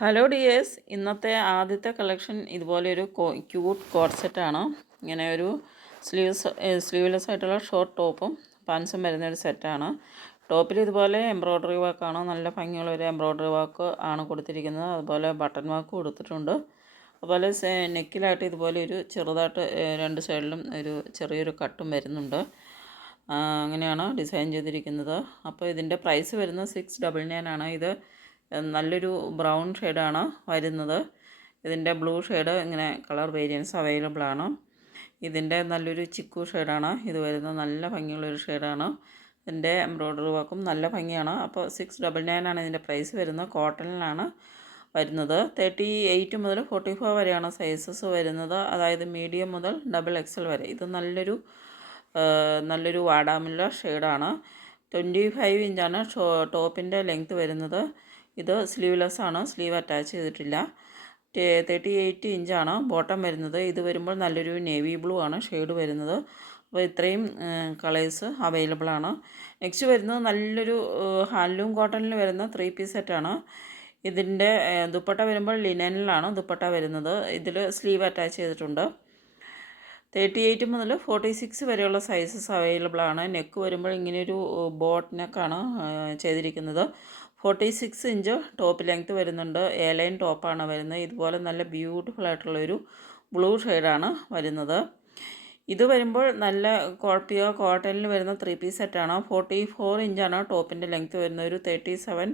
Hello dears ഇന്നത്തെ ആദ്യത്തെ collection ഇതുപോലെ ഒരു ക്യൂട്ട് കോർസെറ്റാണ് ഇങ്ങനെ ഒരു സ്ലീവ്സ് സ്ലീവ്ലെസ് ആയിട്ടുള്ള ഷോർട്ട് ടോപ്പും പാൻസും വരുന്ന ഒരു സെറ്റാണ് ടോപ്പിൽ ഇതുപോലെ എംബ്രോയ്ഡറി വർക്കാണ് നല്ല ഭംഗിയുള്ള ഒരു എംബ്രോയ്ഡറി വർക്ക് ആണ് കൊടുത്തിരിക്കുന്നത്. അതുപോലെ ബട്ടൺ വർക്ക് കൊടുത്തിട്ടുണ്ട്. അതുപോലെ നെക്കിലായിട്ട് ഇതുപോലെ ഒരു ചെറുതായിട്ട് രണ്ട് സൈഡിലും ഒരു ചെറിയൊരു കട്ടും വരുന്നുണ്ട്. അങ്ങനെയാണ് ഡിസൈൻ ചെയ്തിരിക്കുന്നത്. അപ്പോൾ ഇതിന്റെ പ്രൈസ് വരുന്നത് സിക്സ് ഡബിൾ നയൻ ആണ്. ഇത് നല്ലൊരു ബ്രൗൺ ഷെയ്ഡാണ് വരുന്നത്. ഇതിന്റെ ബ്ലൂ ഷെയ്ഡ് ഇങ്ങനെ കളർ വേരിയൻസ് അവൈലബിൾ ആണ്. ഇതിന്റെ നല്ലൊരു ചിക്കു ഷെയ്ഡാണ്. ഇത് വരുന്നത് നല്ല ഭംഗിയുള്ളൊരു ഷെയ്ഡാണ്. ഇതിന്റെ എംബ്രോയ്ഡറി വർക്കും നല്ല ഭംഗിയാണ്. അപ്പോൾ സിക്സ് ഡബിൾ നയൻ ആണ് ഇതിന്റെ പ്രൈസ് വരുന്നത്. കോട്ടണിലാണ് വരുന്നത്. തേർട്ടി എയ്റ്റ് മുതൽ ഫോർട്ടി ഫോർ വരെയാണ് സൈസസ് വരുന്നത്. അതായത് മീഡിയം മുതൽ ഡബിൾ എക്സൽ വരെ. ഇത് നല്ലൊരു നല്ലൊരു വാടാമുള്ള ഷെയ്ഡാണ്. ട്വന്റി ഫൈവ് ഇഞ്ചാണ് ടോപ്പിന്റെ ലെങ്ത്ത് വരുന്നത്. ഇത് സ്ലീവ്ലെസ് ആണ് സ്ലീവ് അറ്റാച്ച് ചെയ്തിട്ടില്ല. തേർട്ടി എയ്റ്റ് ഇഞ്ചാണ് ബോട്ടം വരുന്നത്. ഇത് വരുമ്പോൾ നല്ലൊരു നേവി ബ്ലൂ ആണ് ഷെയ്ഡ് വരുന്നത്. അപ്പോൾ ഇത്രയും കളേഴ്സ് അവൈലബിൾ ആണ്. നെക്സ്റ്റ് വരുന്നത് നല്ലൊരു ഹാൻഡ്ലൂം കോട്ടണിൽ വരുന്ന ത്രീ പീസ് സെറ്റാണ് ഇതിന്റെ ദുപ്പട്ട വരുമ്പോൾ ലിനനിലാണ് ദുപ്പട്ട വരുന്നത്. ഇതിൽ സ്ലീവ് അറ്റാച്ച് ചെയ്തിട്ടുണ്ട്. തേർട്ടി എയ്റ്റ് മുതൽ ഫോർട്ടി സിക്സ് വരെയുള്ള സൈസസ് അവൈലബിൾ ആണ്. നെക്ക് വരുമ്പോൾ ഇങ്ങനെയൊരു ബോട്ട് നെക്കാണ് ചെയ്തിരിക്കുന്നത്. Forty six inch top length വരുന്നുണ്ട്. എ ലൈൻ ടോപ്പാണ് വരുന്നത്. ഇതുപോലെ നല്ല ബ്യൂട്ടിഫുൾ ആയിട്ടുള്ളൊരു ബ്ലൂ ഷെയ്ഡാണ് വരുന്നത്. ഇത് വരുമ്പോൾ നല്ല കോൾപ്പിയോ കോട്ടണിൽ വരുന്ന ത്രീ പീസ് സെറ്റാണ്. ഫോർട്ടി ഫോർ ഇഞ്ചാണ് ടോപ്പിന്റെ ലെങ്ത്ത് വരുന്നത്. ഒരു thirty seven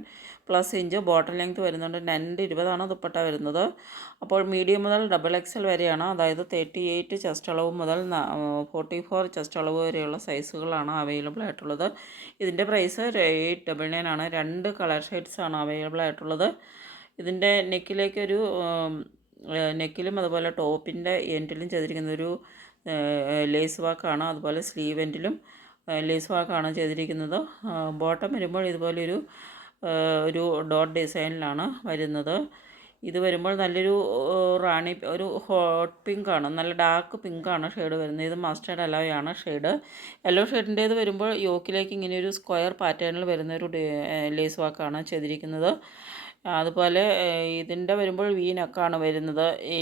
plus inch bottom length വരുന്നുണ്ട്. രണ്ട് ഇരുപതാണ് ദുപ്പട്ട വരുന്നത്. അപ്പോൾ മീഡിയം മുതൽ ഡബിൾ എക്സൽ വരെയാണ്. അതായത് തേർട്ടി എയ്റ്റ് ചെസ്റ്റ് അളവ് മുതൽ ഫോർട്ടി ഫോർ ചെസ്റ്റ് അളവ് വരെയുള്ള സൈസുകളാണ് അവൈലബിൾ ആയിട്ടുള്ളത്. ഇതിന്റെ പ്രൈസ് എയ്റ്റ് ഡബിൾ നയൻ ആണ്. രണ്ട് കളർ ഷെയ്ഡ്സ് ആണ് അവൈലബിൾ ആയിട്ടുള്ളത്. ഇതിന്റെ നെക്കിലേക്കൊരു നെക്കിലും അതുപോലെ ടോപ്പിന്റെ എൻഡിലും ചെയ്തിരിക്കുന്ന ഒരു ലേസ് വാക്കാണ് അതുപോലെ സ്ലീവ് എൻഡിലും ലേസ് വാക്കാണ് ചെയ്തിരിക്കുന്നത്. ബോട്ടം വരുമ്പോൾ ഇതുപോലൊരു ഒരു ഡോട്ട് ഡിസൈനിലാണ് വരുന്നത്. ഇത് വരുമ്പോൾ നല്ലൊരു റാണി ഒരു ഹോട്ട് പിങ്ക് ആണ് നല്ല ഡാർക്ക് പിങ്ക് ആണ് ഷെയ്ഡ് വരുന്നത്. ഇത് മസ്റ്റേഡ് അലോയാണ് ഷെയ്ഡ്. യെല്ലോ ഷെയ്ഡിന്റേത് വരുമ്പോൾ യോക്കിലേക്ക് ഇങ്ങനെ ഒരു സ്ക്വയർ പാറ്റേണിൽ വരുന്ന ഒരു ലേസ് വാക്കാണ് ചെയ്തിരിക്കുന്നത്. അതുപോലെ ഇതിന്റെ വരുമ്പോൾ വി നെക്കാണ് വരുന്നത്. ഈ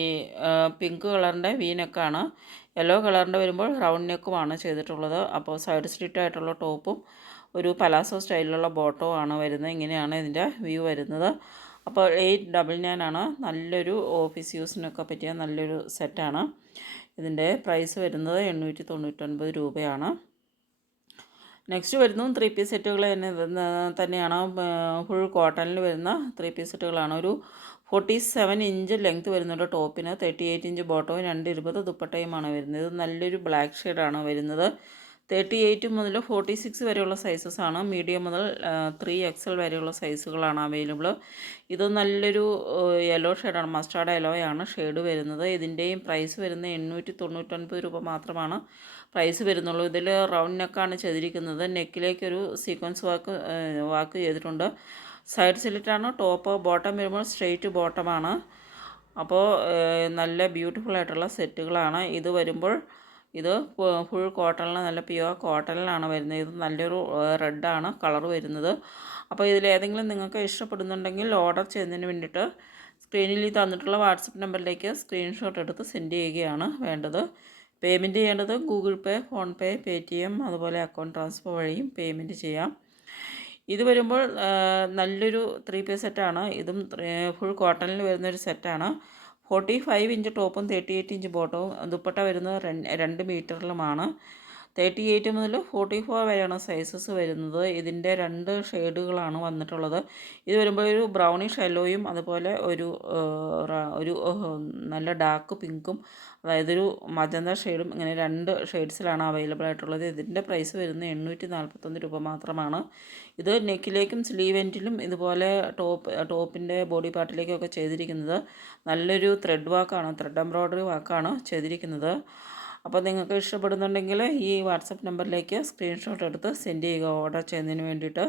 പിങ്ക് കളറിന്റെ വി നെക്കാണ്. യെല്ലോ കളറിന്റെ വരുമ്പോൾ റൗണ്ട് നെക്കുമാണ് ചെയ്തിട്ടുള്ളത്. അപ്പോൾ സൈഡ് സ്ലിറ്റ് ആയിട്ടുള്ള ടോപ്പും ഒരു പലാസോ സ്റ്റൈലിലുള്ള ബോട്ടോ ആണ് വരുന്നത്. ഇങ്ങനെയാണ് ഇതിന്റെ വ്യൂ വരുന്നത്. അപ്പോൾ എയ്റ്റ് ഡബിൾ നയൻ ആണ്. നല്ലൊരു ഓഫീസ് യൂസിനൊക്കെ പറ്റിയ നല്ലൊരു സെറ്റാണ് ഇതിന്റെ പ്രൈസ് വരുന്നത് എണ്ണൂറ്റി തൊണ്ണൂറ്റൊൻപത് രൂപയാണ്. നെക്സ്റ്റ് വരുന്നതും ത്രീ പീസ് സെറ്റുകൾ തന്നെ തന്നെയാണ്. ഫുൾ കോട്ടണിൽ വരുന്ന ത്രീ പീസ് സെറ്റുകളാണ് ഒരു ഫോർട്ടി സെവൻ ഇഞ്ച് ലെങ്ത് വരുന്നുണ്ട് ടോപ്പിന്. തേർട്ടി എയ്റ്റ് ഇഞ്ച് ബോട്ടവും രണ്ട് ഇരുപത് ദുപ്പട്ടയുമാണ് വരുന്നത്. നല്ലൊരു ബ്ലാക്ക് ഷെയ്ഡാണ് വരുന്നത്. തേർട്ടി എയ്റ്റ് മുതൽ ഫോർട്ടി സിക്സ് വരെയുള്ള സൈസസ് ആണ്. മീഡിയം മുതൽ ത്രീ എക്സൽ വരെയുള്ള സൈസുകളാണ് അവൈലബിൾ ഇത് നല്ലൊരു യെല്ലോ ഷെയ്ഡാണ് മസ്റ്റാർഡ് യെല്ലോയാണ് ഷെയ്ഡ് വരുന്നത്. ഇതിന്റെയും പ്രൈസ് വരുന്നത് എണ്ണൂറ്റി തൊണ്ണൂറ്റൊൻപത് രൂപ മാത്രമാണ് പ്രൈസ് വരുന്നുള്ളൂ. ഇതിൽ റൗണ്ട് നെക്കാണ് ചെയ്തിരിക്കുന്നത്. നെക്കിലേക്കൊരു സീക്വൻസ് വാക്ക് വാക്ക് ചെയ്തിട്ടുണ്ട്. സൈഡ് സിലിറ്റാണ് ടോപ്പ് ബോട്ടം വരുമ്പോൾ സ്ട്രെയിറ്റ് ബോട്ടമാണ് അപ്പോൾ നല്ല ബ്യൂട്ടിഫുൾ ആയിട്ടുള്ള സെറ്റുകളാണ് ഇത് വരുമ്പോൾ ഇത് ഫുൾ കോട്ടണിൽ നല്ല പ്യുവർ കോട്ടണിലാണ് വരുന്നത്. ഇത് നല്ലൊരു റെഡാണ് കളർ വരുന്നത്. അപ്പോൾ ഇതിലേതെങ്കിലും നിങ്ങൾക്ക് ഇഷ്ടപ്പെടുന്നുണ്ടെങ്കിൽ ഓർഡർ ചെയ്യുന്നതിന് വേണ്ടിയിട്ട് സ്ക്രീനിൽ തന്നിട്ടുള്ള വാട്സപ്പ് നമ്പറിലേക്ക് സ്ക്രീൻഷോട്ട് എടുത്ത് സെൻഡ് ചെയ്യുകയാണ് വേണ്ടത്. പേയ്മെന്റ് ചെയ്യേണ്ടത് Google Pay PhonePe Paytm അതുപോലെ അക്കൗണ്ട് ട്രാൻസ്ഫർ വഴിയും പേയ്മെന്റ് ചെയ്യാം. ഇത് വരുമ്പോൾ നല്ലൊരു ത്രീ പീസ് സെറ്റാണ് ഇതും ഫുൾ കോട്ടണിൽ വരുന്നൊരു സെറ്റാണ് ഫോർട്ടി ഫൈവ് ഇഞ്ച് ടോപ്പും തേർട്ടി എയ്റ്റ് ഇഞ്ച് ബോട്ടവും ദുപ്പട്ട വരുന്നത് രണ്ട് മീറ്ററിലുമാണ്. തേർട്ടി എയ്റ്റ് മുതൽ ഫോർട്ടി ഫോർ വരെയാണ് സൈസസ് വരുന്നത്. ഇതിന്റെ രണ്ട് ഷെയ്ഡുകളാണ് വന്നിട്ടുള്ളത്. ഇത് വരുമ്പോൾ ഒരു ബ്രൗണിഷ് യെല്ലോയും അതുപോലെ ഒരു ഒരു നല്ല ഡാർക്ക് പിങ്കും അതായത് ഒരു മജന്ത ഷെയ്ഡും ഇങ്ങനെ രണ്ട് ഷെയ്ഡ്സിലാണ് അവൈലബിൾ ആയിട്ടുള്ളത്. ഇതിന്റെ പ്രൈസ് വരുന്നത് എണ്ണൂറ്റി നാൽപ്പത്തൊന്ന് രൂപ മാത്രമാണ്. ഇത് നെക്കിലേക്കും സ്ലീവ് എൻഡിലും ഇതുപോലെ ടോപ്പ് ടോപ്പിന്റെ ബോഡി പാർട്ടിലേക്കൊക്കെ ചെയ്തിരിക്കുന്നത്. നല്ലൊരു ത്രെഡ് വാക്കാണ് ത്രെഡ് എംബ്രോയ്ഡറി വാക്കാണ് ചെയ്തിരിക്കുന്നത്. അപ്പോൾ നിങ്ങൾക്ക് ഇഷ്ടപ്പെടുന്നുണ്ടെങ്കിൽ ഈ വാട്സപ്പ് നമ്പറിലേക്ക് സ്ക്രീൻഷോട്ട് എടുത്ത് സെൻഡ് ചെയ്യുക ഓർഡർ ചെയ്യുന്നതിന് വേണ്ടിയിട്ട്.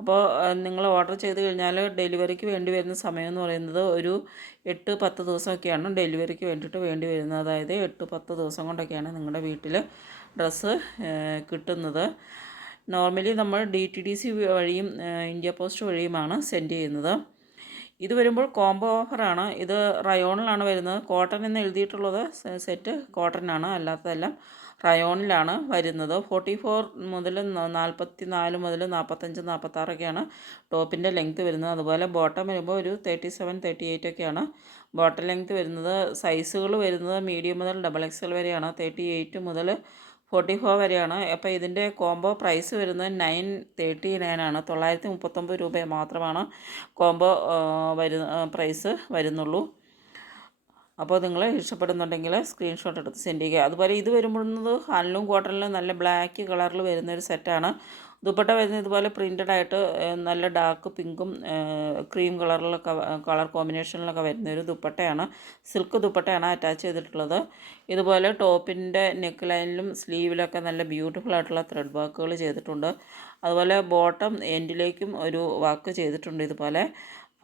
അപ്പോൾ നിങ്ങൾ ഓർഡർ ചെയ്ത് കഴിഞ്ഞാൽ ഡെലിവറിക്ക് വേണ്ടി വരുന്ന സമയം എന്ന് പറയുന്നത് ഒരു എട്ട് പത്ത് ദിവസമൊക്കെയാണ് ഡെലിവറിക്ക് വേണ്ടിയിട്ട് വേണ്ടി വരുന്നത്. അതായത് എട്ട് പത്ത് ദിവസം കൊണ്ടൊക്കെയാണ് നിങ്ങളുടെ വീട്ടിൽ ഡ്രസ്സ് കിട്ടുന്നത്. നോർമലി നമ്മൾ ഡി ടി ഡി സി വഴിയും ഇന്ത്യ പോസ്റ്റ് വഴിയുമാണ് സെൻഡ് ചെയ്യുന്നത്. ഇത് വരുമ്പോൾ കോംബോ ഓഫറാണ് ഇത് റയോണിലാണ് വരുന്നത്. കോട്ടൺ എന്ന് എഴുതിയിട്ടുള്ളത് സെറ്റ് കോട്ടനാണ് അല്ലാത്തതെല്ലാം റയോണിലാണ് വരുന്നത്. ഫോർട്ടി ഫോർ മുതൽ നാൽപ്പത്തി നാല് മുതൽ നാൽപ്പത്തഞ്ച് നാൽപ്പത്താറൊക്കെയാണ് ടോപ്പിന്റെ ലെങ്ത്ത് വരുന്നത്. അതുപോലെ ബോട്ടം വരുമ്പോൾ ഒരു തേർട്ടി സെവൻ തേർട്ടി എയ്റ്റ് ഒക്കെയാണ് ബോട്ടം ലെങ്ത്ത് വരുന്നത്. സൈസുകൾ വരുന്നത് മീഡിയം മുതൽ ഡബിൾ എക്സ് എൽ വരെയാണ്. തേർട്ടി എയ്റ്റ് മുതൽ ഫോർട്ടി ഫോർ വരെയാണ്. അപ്പോൾ ഇതിന്റെ കോംബോ പ്രൈസ് വരുന്നത് നയൻ തേർട്ടി നയൻ ആണ്. തൊള്ളായിരത്തി മുപ്പത്തൊമ്പത് രൂപ മാത്രമാണ് കോംബോ വരു പ്രൈസ് വരുന്നുള്ളൂ. അപ്പോൾ നിങ്ങൾ ഇഷ്ടപ്പെടുന്നുണ്ടെങ്കിൽ സ്ക്രീൻഷോട്ട് എടുത്ത് സെൻഡ് ചെയ്യുക. അതുപോലെ ഇത് വരുമ്പോൾ ഹാൻഡ്ലൂം കോട്ടണിൽ നല്ല ബ്ലാക്ക് കളറിൽ വരുന്നൊരു സെറ്റാണ്. ദുപ്പട്ട വരുന്ന ഇതുപോലെ പ്രിന്റഡ് ആയിട്ട് നല്ല ഡാർക്ക് പിങ്കും ക്രീം കളറിലൊക്കെ കളർ കോമ്പിനേഷനിലൊക്കെ വരുന്ന ഒരു ദുപ്പട്ടയാണ്. സിൽക്ക് ദുപ്പട്ടയാണ് അറ്റാച്ച് ചെയ്തിട്ടുള്ളത്. ഇതുപോലെ ടോപ്പിന്റെ നെക്ക് ലൈനിലും സ്ലീവിലൊക്കെ നല്ല ബ്യൂട്ടിഫുൾ ആയിട്ടുള്ള ത്രെഡ് വർക്കുകൾ ചെയ്തിട്ടുണ്ട്. അതുപോലെ ബോട്ടം എൻഡിലേക്കും ഒരു വർക്ക് ചെയ്തിട്ടുണ്ട് ഇതുപോലെ.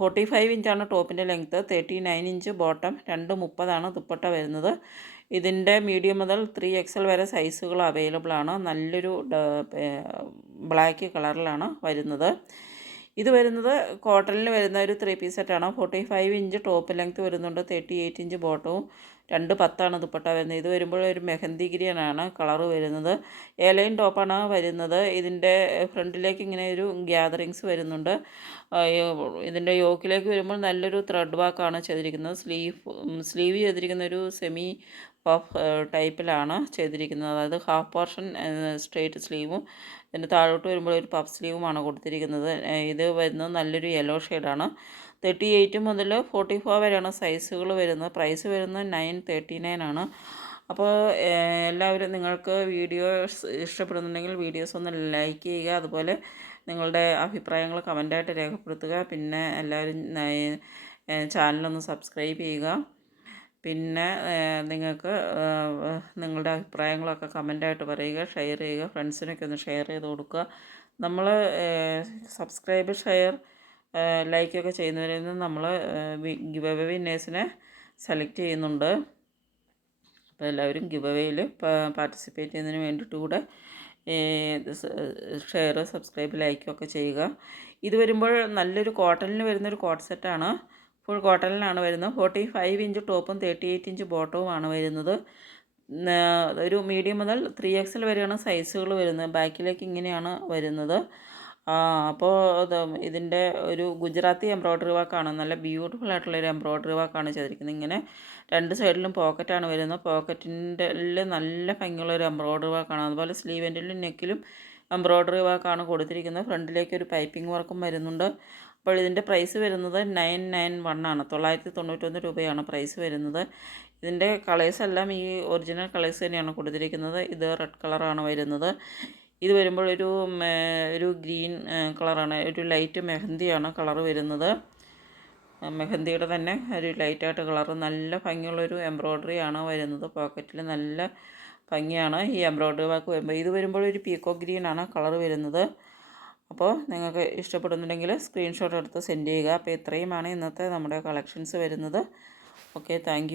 ഫോർട്ടി ഫൈവ് ഇഞ്ചാണ് ടോപ്പിന്റെ length thirty nine inch bottom രണ്ട് മുപ്പതാണ് ദുപ്പട്ട വരുന്നത്. ഇതിന്റെ മീഡിയം മുതൽ ത്രീ എക്സൽ വരെ സൈസുകൾ അവൈലബിൾ ആണ്. നല്ലൊരു ബ്ലാക്ക് കളറിലാണ് വരുന്നത്. ഇത് വരുന്നത് കോട്ടണിൽ വരുന്ന ഒരു ത്രീ പീസ് സെറ്റാണ് forty five inch top length വരുന്നുണ്ട്. തേർട്ടി എയ്റ്റ് ഇഞ്ച് ബോട്ടവും രണ്ട് പത്താണ് ദുപ്പട്ട വരുന്നത്. ഇത് വരുമ്പോൾ ഒരു മെഹന്തി ഗ്രീനാണ് കളറ് വരുന്നത്. ഏലൈൻ ടോപ്പാണ് വരുന്നത്. ഇതിന്റെ ഫ്രണ്ടിലേക്ക് ഇങ്ങനെ ഒരു ഗ്യാതറിങ്സ് വരുന്നുണ്ട്. ഇതിന്റെ യോക്കിലേക്ക് വരുമ്പോൾ നല്ലൊരു ത്രെഡ് വാക്കാണ് ചെയ്തിരിക്കുന്നത്. സ്ലീവ് സ്ലീവ് ചെയ്തിരിക്കുന്ന ഒരു സെമി പഫ് ടൈപ്പിലാണ് ചെയ്തിരിക്കുന്നത്. അതായത് ഹാഫ് പോർഷൻ സ്ട്രെയിറ്റ് സ്ലീവും ഇതിന്റെ താഴോട്ട് വരുമ്പോൾ ഒരു പഫ് സ്ലീവുമാണ് കൊടുത്തിരിക്കുന്നത്. ഇത് വരുന്നത് നല്ലൊരു യെല്ലോ ഷെയ്ഡാണ് തേർട്ടി എയ്റ്റ് മുതൽ ഫോർട്ടി ഫോർ വരെയാണ് സൈസുകൾ വരുന്നത്. പ്രൈസ് വരുന്നത് നയൻ തേർട്ടി നയൻ ആണ്. അപ്പോൾ എല്ലാവരും നിങ്ങൾക്ക് വീഡിയോസ് ഇഷ്ടപ്പെടുന്നുണ്ടെങ്കിൽ വീഡിയോസ് ഒന്ന് ലൈക്ക് ചെയ്യുക. അതുപോലെ നിങ്ങളുടെ അഭിപ്രായങ്ങൾ കമന്റായിട്ട് രേഖപ്പെടുത്തുക. പിന്നെ എല്ലാവരും ചാനലൊന്ന് സബ്സ്ക്രൈബ് ചെയ്യുക. പിന്നെ നിങ്ങൾക്ക് നിങ്ങളുടെ അഭിപ്രായങ്ങളൊക്കെ കമന്റായിട്ട് പറയുക ഷെയർ ചെയ്യുക ഫ്രണ്ട്സിനൊക്കെ ഒന്ന് ഷെയർ ചെയ്ത് കൊടുക്കുക. നമ്മൾ സബ്സ്ക്രൈബ് ഷെയർ ലൈക്കൊക്കെ ചെയ്യുന്നവരിൽ നിന്ന് നമ്മൾ ഗിവ് വിന്നേഴ്സിനെ സെലക്ട് ചെയ്യുന്നുണ്ട്. അപ്പോൾ എല്ലാവരും ഗിവ് അവേയിൽ പാർട്ടിസിപ്പേറ്റ് ചെയ്യുന്നതിന് വേണ്ടിയിട്ട് കൂടെ ഷെയർ സബ്സ്ക്രൈബ് ലൈക്കൊക്കെ ചെയ്യുക. ഇത് വരുമ്പോൾ നല്ലൊരു കോട്ടണിൽ വരുന്നൊരു കോട്ട് സെറ്റാണ് ഫുൾ കോട്ടണിലാണ് വരുന്നത്. ഫോർട്ടി ഫൈവ് ഇഞ്ച് ടോപ്പും തേർട്ടി എയ്റ്റ് ഇഞ്ച് ബോട്ടവുമാണ് വരുന്നത്. ഒരു മീഡിയം മുതൽ ത്രീ എക്സൽ വരെയാണ് സൈസുകൾ വരുന്നത്. ബാക്കിലേക്ക് ഇങ്ങനെയാണ് വരുന്നത്. അപ്പോൾ ഇത് ഇതിന്റെ ഒരു ഗുജറാത്തി എംബ്രോയ്ഡറി വർക്കാണ് നല്ല ബ്യൂട്ടിഫുൾ ആയിട്ടുള്ള ഒരു എംബ്രോയ്ഡറി വർക്കാണ് ചെയ്തിരിക്കുന്നത്. ഇങ്ങനെ രണ്ട് സൈഡിലും പോക്കറ്റാണ് വരുന്നത്. പോക്കറ്റിന്റെ നല്ല ഭംഗിയുള്ള ഒരു എംബ്രോയ്ഡറി വർക്കാണ് അതുപോലെ സ്ലീവിന്റെ നെക്കിലും എംബ്രോയ്ഡറി വർക്കാണ് കൊടുത്തിരിക്കുന്നത്. ഫ്രണ്ടിലേക്ക് ഒരു പൈപ്പിംഗ് വർക്കും വരുന്നുണ്ട്. അപ്പോൾ ഇതിന്റെ പ്രൈസ് വരുന്നത് നയൻ നയൻ വൺ ആണ്. തൊള്ളായിരത്തി തൊണ്ണൂറ്റൊന്ന് രൂപയാണ് പ്രൈസ് വരുന്നത്. ഇതിന്റെ കളേഴ്സ് എല്ലാം ഈ ഒറിജിനൽ കളേഴ്സ് തന്നെയാണ് കൊടുത്തിരിക്കുന്നത്. ഇത് റെഡ് കളറാണ് വരുന്നത്. ഇത് വരുമ്പോൾ ഒരു ഒരു ഗ്രീൻ കളറാണ് ഒരു ലൈറ്റ് മെഹന്തിയാണ് കളർ വരുന്നത്. മെഹന്തിയുടെ തന്നെ ഒരു ലൈറ്റായിട്ട് കളർ നല്ല ഭംഗിയുള്ളൊരു എംബ്രോയ്ഡറി ആണ് വരുന്നത്. പോക്കറ്റിൽ നല്ല ഭംഗിയാണ് ഈ എംബ്രോയ്ഡറി വർക്ക് വരുമ്പോൾ. ഇത് വരുമ്പോൾ ഒരു പീക്കോ ഗ്രീൻ ആണ് കളർ വരുന്നത്. അപ്പോൾ നിങ്ങൾക്ക് ഇഷ്ടപ്പെടുന്നുണ്ടെങ്കിൽ സ്ക്രീൻഷോട്ട് എടുത്ത് സെൻഡ് ചെയ്യുക. അപ്പോൾ ഇത്രയുമാണ് ഇന്നത്തെ നമ്മുടെ കളക്ഷൻസ് വരുന്നത്. Okay thank